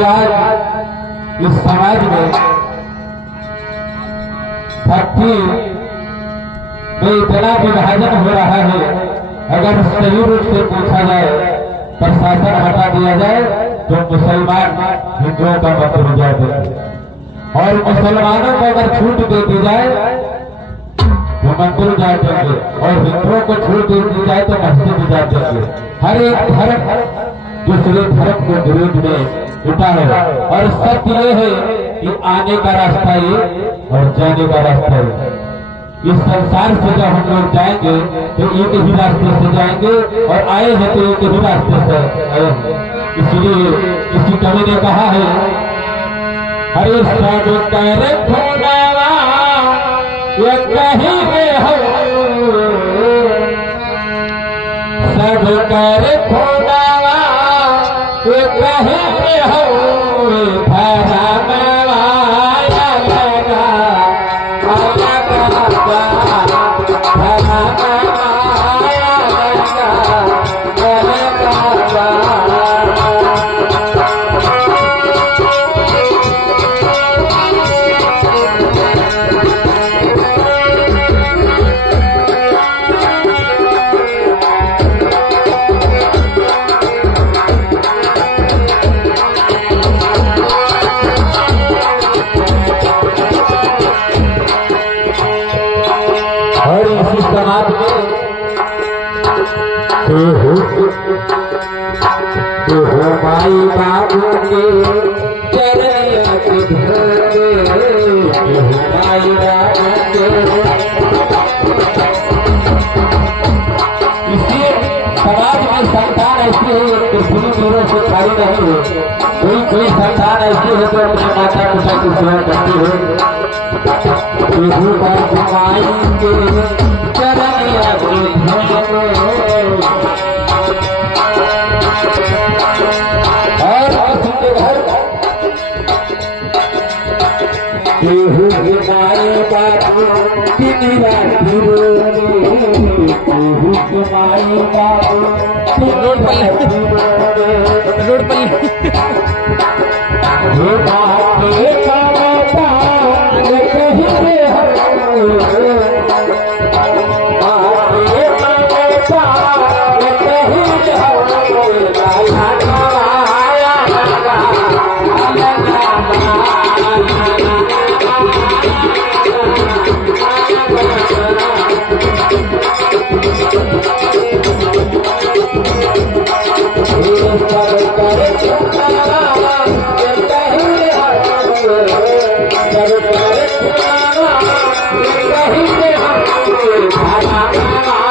कि आज इस समाज में भक्ति में इतना विभाजन हो रहा है। अगर सही रूप से पूछा जाए, प्रशासन हटा दिया जाए तो मुसलमान हिंदुओं का मत हो जाए, और मुसलमानों को अगर छूट दे दी जाए तो मंदिर जा देंगे, और हिंदुओं को छूट दे दी जाए तो मस्जिद जा देंगे। हर एक धर्म दूसरे धर्म के विरोध में उठा है, और सत्य ये है कि आने का रास्ता ये और जाने का रास्ता ये। इस संसार से जब हम लोग जाएंगे तो एक ही रास्ते से जाएंगे, और आए हैं तो एक ही रास्ते से आए हैं। इसलिए किसी कवि ने कहा है, हरे सब करे खोनावा ये कहीं में हो, सब करे खोनावा ये कहीं में हो, भरा माया लगा माई बाबू के चरण माई बाबू के। इसी समाज में संतान ऐसी है कि पूरी मेरों से खाली नहीं है। कोई संतान ऐसी है जो अपने माता पिता की सेवा करती है। माई के चरण रोड पर Bye.